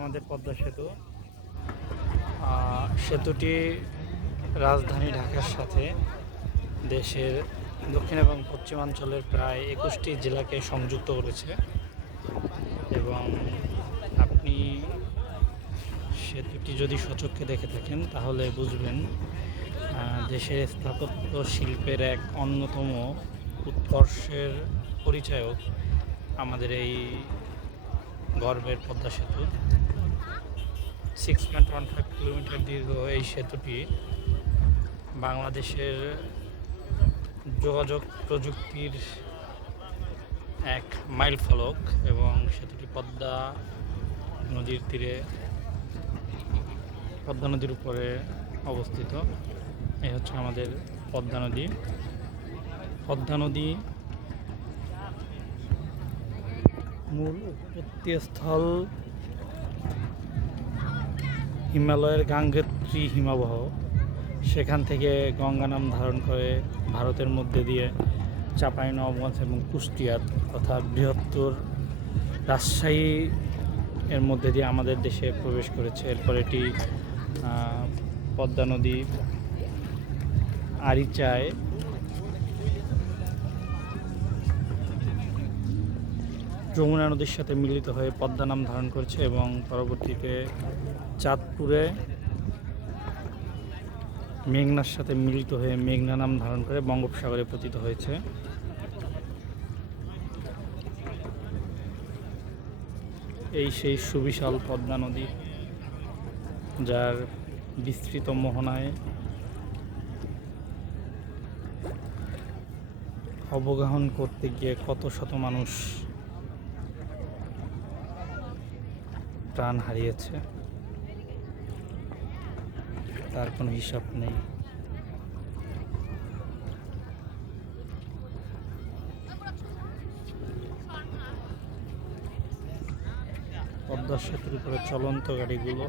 আমাদের পদ্মা সেতু। সেতুটি রাজধানী ঢাকার সাথে দেশের দক্ষিণ এবং পশ্চিমাঞ্চলের প্রায় একুশটি জেলাকে সংযুক্ত করেছে। এবং আপনি সেতুটি যদি সচক্ষে দেখে থাকেন, তাহলে বুঝবেন দেশের স্থাপত্য শিল্পের এক অন্যতম উৎকর্ষের পরিচায়ক আমাদের এই গর্বের পদ্মা সেতু। Six point one five kilometre দীর্ঘ এই সেতুটি বাংলাদেশের যোগাযোগ প্রযুক্তির এক মাইল ফলক এবং সেতুটি পদ্মা নদীর তীরে, পদ্মা নদীর উপরে অবস্থিত। এই হচ্ছে আমাদের পদ্মা নদী। পদ্মা নদী মূল উৎপত্তিস্থল হিমালয়ের গাঙ্গেত্রী হিমাবহ, সেখান থেকে গঙ্গা নাম ধারণ করে ভারতের মধ্যে দিয়ে চাঁপাই নবাবগঞ্জ এবং কুষ্টিয়া তথা বৃহত্তর রাজশাহী এর মধ্যে দিয়ে আমাদের দেশে প্রবেশ করেছে। এরপর এটি পদ্মা নদী, আরিচায় যমুনা নদীর সাথে মিলিত হয়ে পদ্মা নাম ধারণ করছে এবং পরবর্তীতে চাঁদপুরে মেঘনার সাথে মিলিত হয়ে মেঘনা নাম ধারণ করে বঙ্গোপসাগরে পতিত হয়েছে। এই সেই সুবিশাল পদ্মা নদী, যার বিস্তৃত মোহনায় অবগাহন করতে গিয়ে কত শত মানুষ প্রাণ হারিয়েছে। তার কোনো হিসাব নেই। পদ্মা সেতুর উপরে চলন্ত গাড়িগুলো